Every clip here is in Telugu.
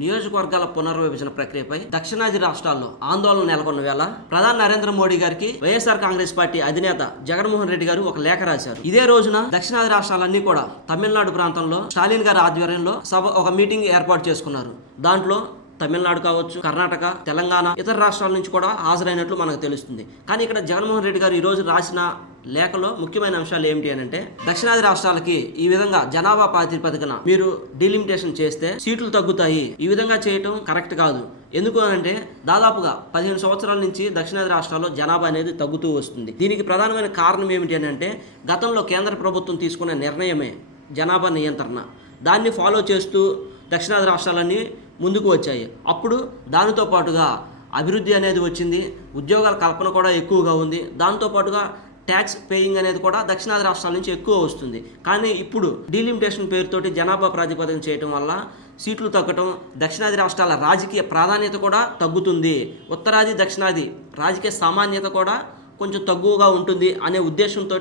నియోజకవర్గాల పునర్విభజన ప్రక్రియపై దక్షిణాది రాష్ట్రాల్లో ఆందోళన నెలకొన్న వేళ ప్రధాని నరేంద్ర మోడీ గారికి వైఎస్ఆర్ కాంగ్రెస్ పార్టీ అధినేత జగన్మోహన్ రెడ్డి గారు ఒక లేఖ రాశారు. ఇదే రోజున దక్షిణాది రాష్ట్రాలన్నీ కూడా తమిళనాడు ప్రాంతంలో స్టాలిన్ గారి ఆధ్వర్యంలో సభ ఒక మీటింగ్ ఏర్పాటు చేసుకున్నారు. దాంట్లో తమిళనాడు కావచ్చు కర్ణాటక తెలంగాణ ఇతర రాష్ట్రాల నుంచి కూడా హాజరైనట్లు మనకు తెలుస్తుంది. కానీ ఇక్కడ జగన్మోహన్ రెడ్డి గారు ఈరోజు రాసిన లేఖలో ముఖ్యమైన అంశాలు ఏమిటి అని అంటే దక్షిణాది రాష్ట్రాలకి ఈ విధంగా జనాభా ప్రాతిపదికన మీరు డిలిమిటేషన్ చేస్తే సీట్లు తగ్గుతాయి. ఈ విధంగా చేయటం కరెక్ట్ కాదు. ఎందుకు అని అంటే దాదాపుగా పదిహేను సంవత్సరాల నుంచి దక్షిణాది రాష్ట్రాల్లో జనాభా అనేది తగ్గుతూ వస్తుంది. దీనికి ప్రధానమైన కారణం ఏమిటి అని అంటే గతంలో కేంద్ర ప్రభుత్వం తీసుకున్న నిర్ణయమే జనాభా నియంత్రణ. దాన్ని ఫాలో చేస్తూ దక్షిణాది రాష్ట్రాలన్నీ ముందుకు వచ్చాయి. అప్పుడు దానితో పాటుగా అభివృద్ధి అనేది వచ్చింది. ఉద్యోగాల కల్పన కూడా ఎక్కువగా ఉంది. దాంతో పాటుగా ట్యాక్స్ పేయింగ్ అనేది కూడా దక్షిణాది రాష్ట్రాల నుంచి ఎక్కువ వస్తుంది. కానీ ఇప్పుడు డీలిమిటేషన్ పేరుతోటి జనాభా ప్రాతిపదికన చేయటం వల్ల సీట్లు తగ్గటం దక్షిణాది రాష్ట్రాల రాజకీయ ప్రాధాన్యత కూడా తగ్గుతుంది. ఉత్తరాది దక్షిణాది రాజకీయ సామాన్యత కూడా కొంచెం తక్కువగా ఉంటుంది అనే ఉద్దేశంతో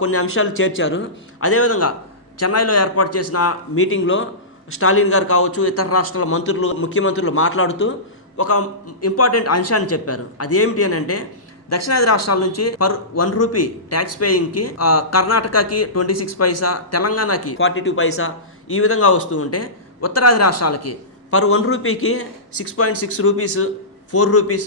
కొన్ని అంశాలు చేర్చారు. అదేవిధంగా చెన్నైలో ఏర్పాటు చేసిన మీటింగ్లో స్టాలిన్ గారు కావచ్చు ఇతర రాష్ట్రాల మంత్రులు ముఖ్యమంత్రులు మాట్లాడుతూ ఒక ఇంపార్టెంట్ అంశాన్ని చెప్పారు. అదేమిటి అని అంటే దక్షిణాది రాష్ట్రాల నుంచి పర్ వన్ రూపీ ట్యాక్స్ పేయింగ్కి కర్ణాటకకి ట్వంటీ సిక్స్ పైసా తెలంగాణకి ఫార్టీ టూ పైసా ఈ విధంగా వస్తూ ఉంటే ఉత్తరాది రాష్ట్రాలకి per one రూపీకి six point six rupees four rupees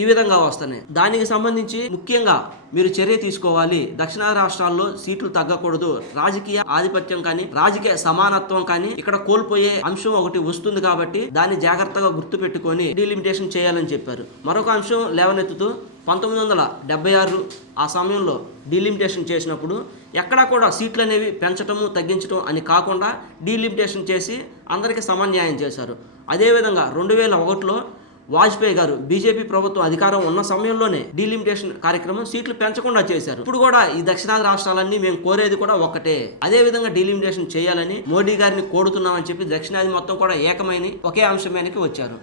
ఈ విధంగా వస్తున్నాయి. దానికి సంబంధించి ముఖ్యంగా మీరు చర్య తీసుకోవాలి. దక్షిణాది రాష్ట్రాల్లో సీట్లు తగ్గకూడదు. రాజకీయ ఆధిపత్యం కానీ రాజకీయ సమానత్వం కానీ ఇక్కడ కోల్పోయే అంశం ఒకటి వస్తుంది కాబట్టి దాన్ని జాగ్రత్తగా గుర్తు పెట్టుకొని డీలిమిటేషన్ చేయాలని చెప్పారు. మరొక అంశం లేవనెత్తుతూ పంతొమ్మిది వందల డెబ్బై ఆరు ఆ సమయంలో డీలిమిటేషన్ చేసినప్పుడు ఎక్కడా కూడా సీట్లు అనేవి పెంచటము తగ్గించటం అని కాకుండా డీలిమిటేషన్ చేసి అందరికీ సమన్యాయం చేశారు. అదేవిధంగా రెండు వేల ఒకటిలో వాజ్పేయి గారు బీజేపీ ప్రభుత్వం అధికారం ఉన్న సమయంలోనే డీలిమిటేషన్ కార్యక్రమం సీట్లు పెంచకుండా చేశారు. ఇప్పుడు కూడా ఈ దక్షిణాది రాష్ట్రాలన్నీ మేము కోరేది కూడా ఒక్కటే. అదే విధంగా డీలిమిటేషన్ చేయాలని మోడీ గారిని కోరుతున్నామని చెప్పి దక్షిణాది మొత్తం కూడా ఏకమైన ఒకే అంశం మీదకి వచ్చారు.